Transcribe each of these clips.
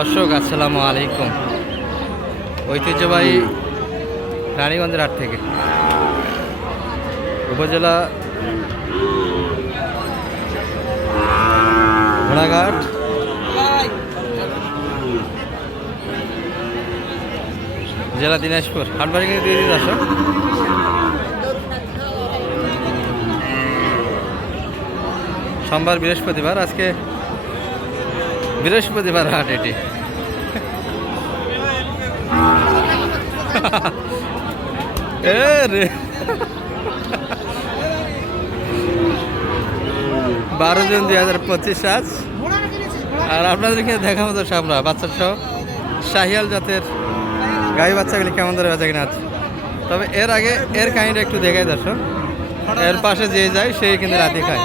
দর্শক আসসালামু আলাইকুম। ঐতিহ্যবাহী রানীগঞ্জের হাট থেকে উপজেলা ঘোড়াঘাট জেলা দিনাজপুর হাটবাড়ি কিন্তু দিয়ে দিই দর্শক। সোমবার বৃহস্পতিবার, আজকে বৃহস্পতিবার হাট এটি। রে 12 জুন 2025 আজ। আর আপনাদেরকে দেখাবো তো সামরা বাচ্চা সহ শাহিয়াল জাতের গাই বাচ্চাগুলি কেমন ধরে বেচা কিনা আছে। তবে এর আগে এর কাহিনীটা একটু দেখাই দর্শক। এর পাশে যে যায় সেই কিন্তু রাতে খায়।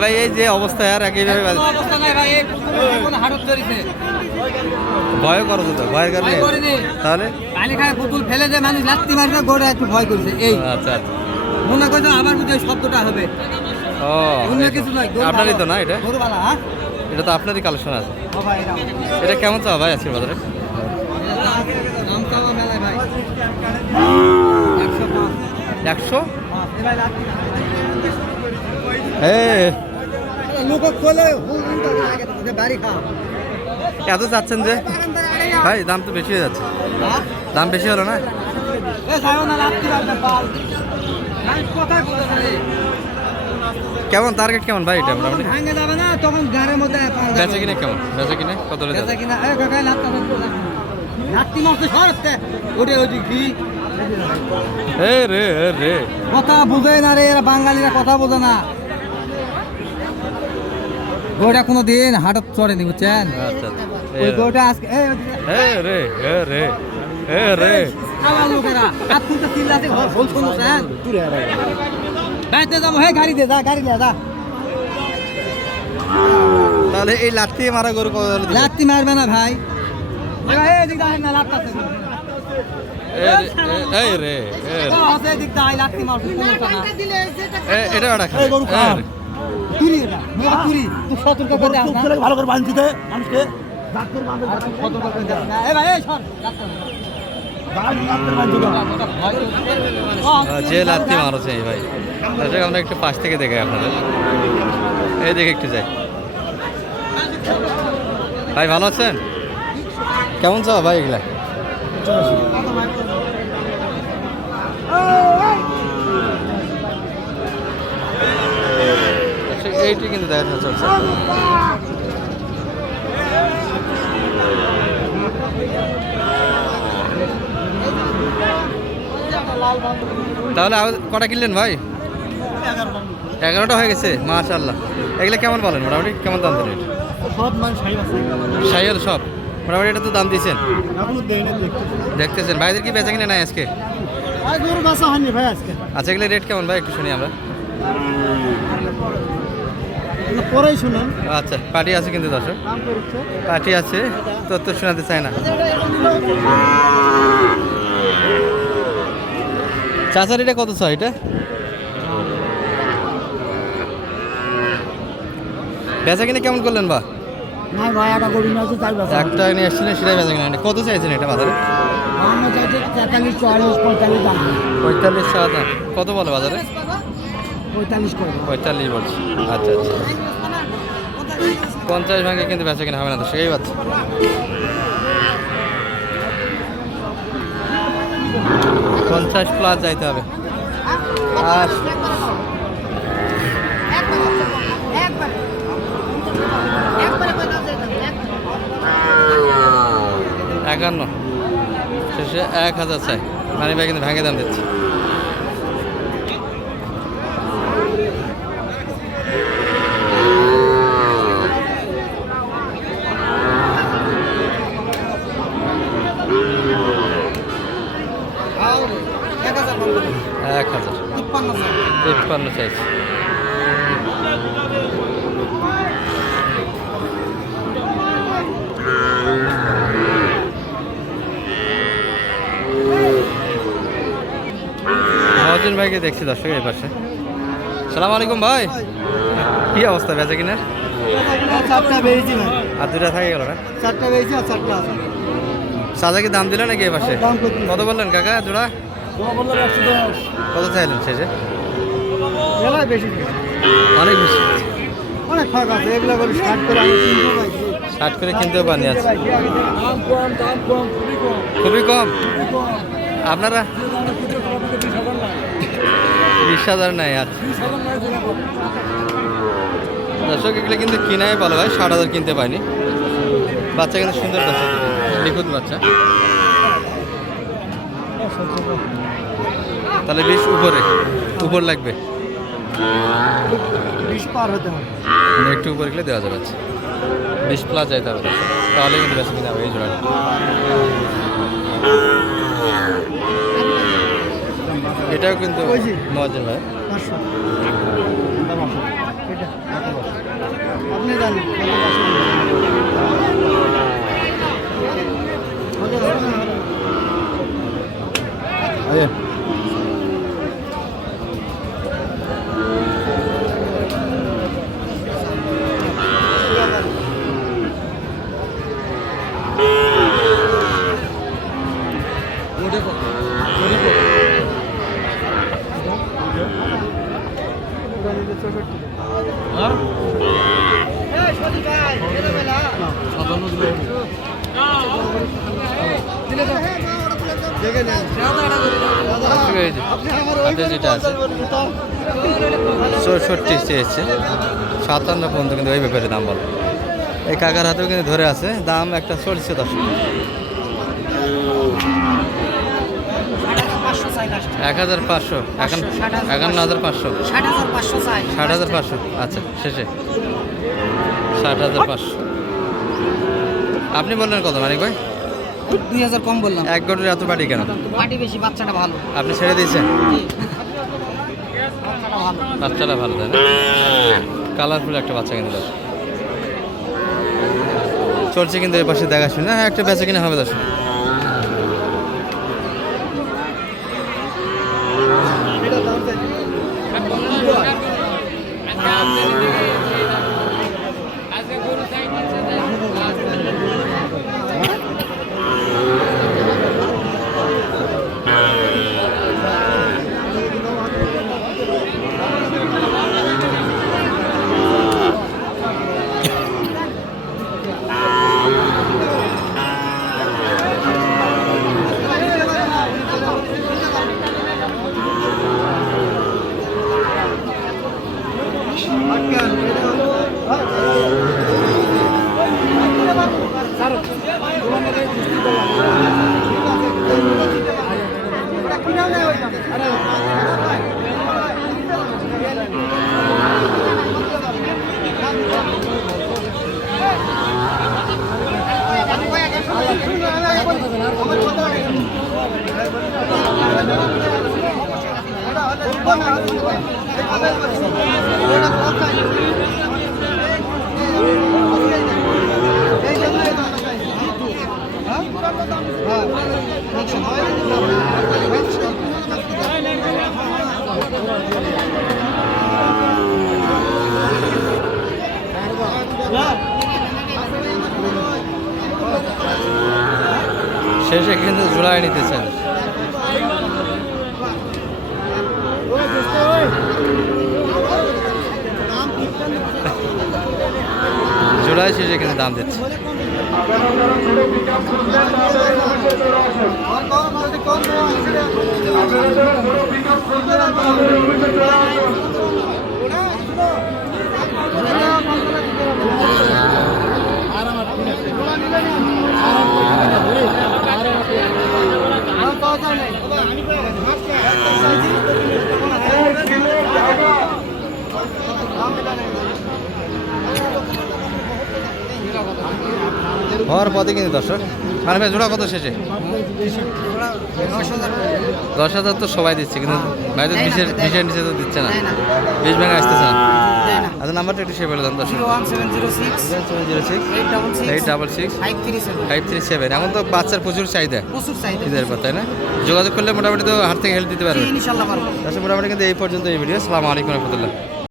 ভাই এই যে অবস্থা আর একইভাবে ভয় করো তো, ভয়ের কারণে তাহলে পুতুল ফেলে যে মানুষ লাত্তি মারবে গোড়া একটু ভয় করছে। এই আচ্ছা মনে করছো আবার বুঝে শব্দটা হবে। ও কিছু নয়, আপনারই তো না এটা? গরুবালা, হ্যাঁ এটা তো আপনারই কালেকশন আছে। এটা কেমন চাও ভাই আজকের বাজারে? দাম চাওয়া মেলায় ভাই 100। এত চাচ্ছেন যে ভাই? দাম তো বেশি হয়ে যাচ্ছে। দাম বেশি হলো না? কেমন টার্গেট কেমন ভাই এটা মোটামুটি? বেচা কিনে কেমন? বেচা কিনে কত? কথা বুঝে না রে, এরা বাঙালিরা কথা বোঝে না। গোটা কোনো দিন হাটত চড়েনি, বুঝছেন? ওই গোটা আজকে আমার লোকেরা হাত খুলতে চিল্লাতে ভুল শুনছেন। গাড়িতে যাবো, হে গাড়ি দে, যা গাড়ি নিয়ে যা। তাহলে এই লাত্তি মারা গরু লাত্তি মারবে না ভাই। ভালো করে বাঁধছি মানুষকে। যে লাত্তি মারছে ভাই, আমরা একটু পাশ থেকে দেখাই আপনাদের। এই দেখে একটু যাই। ভাই ভালো আছেন? কেমন চাও ভাই এগুলা? এইটি কিন্তু দেখা চলছে। তাহলে কটা কিনলেন ভাই? 11টা হয়ে গেছে, মাশাআল্লাহ। এগুলো কেমন বলেন মোটামুটি? কেমন দাম দিলেন? শাহিয়াল সব মোটামুটি এটা তো দাম দিয়েছেন, দেখতেছেন। ভাইদের কি বেচা কিনে নাই আজকে? আচ্ছা এগুলো রেট কেমন ভাই একটু শুনি আমরা। পরেই শুনুন। আচ্ছা পার্টি আছে কিন্তু দর্শক, পার্টি আছে, তত শোনাতে চায় না। চাচার এটা কত চাই? এটা বেচা কিনে কেমন করলেন বা? একটা নিয়ে এসেছিলেন, সেটাই বেচা কিনে। কত চাইছেন এটা বাজারে? 45 কত বলে বাজারে? 45 বলছি। আচ্ছা আচ্ছা, 50 ভাঙে কিন্তু বেচা কিনা হবে না তো, সেটাই পাচ্ছে। +50 যাইতে হবে। আর 51 শেষে 1000 চাই। মানে ভাই কিন্তু ভাঙে দাম দিচ্ছে। এক 1053 চাইছি। মহাজন ভাইকে দেখছি দর্শক এই পাশে সালাম আলাইকুম ভাই, কি অবস্থা বেচা কিনার? চারটা বেয়েছি ভাই, আর দুটা থাকে গেল না? চারটা বেয়েছি আর চারটা আছে। সাজা কি দাম দিলে নাকি এ পাশে? দাম কত? কত বললেন কাকা জোড়া? কত চাইলেন শেষে? মেলায় বেশি, অনেক বেশি, অনেক ফাঁক আছে। এগুলো করে 60 করে আমি কিনবো ভাই। 60 করে কিনতেও পানি আছে, দাম কম, দাম কম, খুবই খুবই কম। কম। আপনারা 20,000 নাই আর দর্শক, এগুলো কিন্তু কিনাই ভালো ভাই, 60,000 কিনতে পাইনি। বাচ্চা কিন্তু সুন্দর দর্শক, নিখুঁত বাচ্চা। তাহলে 20 উপর লাগবে, 20 পার হতে হবে। মানে একটু উপরে গেলে দেওয়া যাবে। আচ্ছা 20 প্লাস যাইতে হবে দর্শক, তাহলে কিন্তু বেশি কিনা হবে এই জোড়াটা। এটাও কিন্তু মহাজন ভাই, 500 এটা আপনি জানেন হাতে যেটা আছে 64 চেয়েছে, 57 পর্যন্ত কিন্তু ওই ব্যাপারে দাম বলো। এই কাকার হাতেও কিন্তু ধরে আছে, দাম একটা চলছে 10, 1,500 এখন 51,500, 60,500। আচ্ছা শেষে 60,500। আপনি বললেন কত মানিক ভাই? 2000 কম বললাম। এক গরুর এত বাড়ি কেন? পাটি বেশি, বাচ্চাটা ভালো। আপনি ছেড়ে দিয়েছেন? বাচ্চাটা ভালো। বাচ্চাটা ভালো, তাই না? কালারফুল একটা বাচ্চা কিন্তু দর্শক চলছে কিন্তু এই পাশে দেখাশুনে। হ্যাঁ একটা বেচা কিনা হবে দর্শক। শেষে কিন্তু জোড়ায় নিতে চান। জোড়ায় শেষে কিন্তু দাম দিচ্ছে। হওয়ার পথে কিন্তু দর্শক মানে ভাই জোড়া কত শেষে? 10,000 তো সবাই দিচ্ছে, কিন্তু ভাই তো 20-এর নিচে তো দিচ্ছে না, 20 ভাঙা আসতেছে না। এত আপনার নাম্বারটা একটু সে বলে দেন দর্শক। 01706 706 866 866 537 537। এখন তো বাচ্চার প্রচুর চাহিদা প্রচুর চাহিদা ঈদের পর, তাই না? যোগাযোগ করলে মোটামুটি তো হাট থেকে হেল্প দিতে পারবে। ইনশাআল্লাহ পারবো। মোটামুটি কিন্তু এই পর্যন্ত এই ভিডিও। আসসালামু আলাইকুম রহমতুল্লাহ।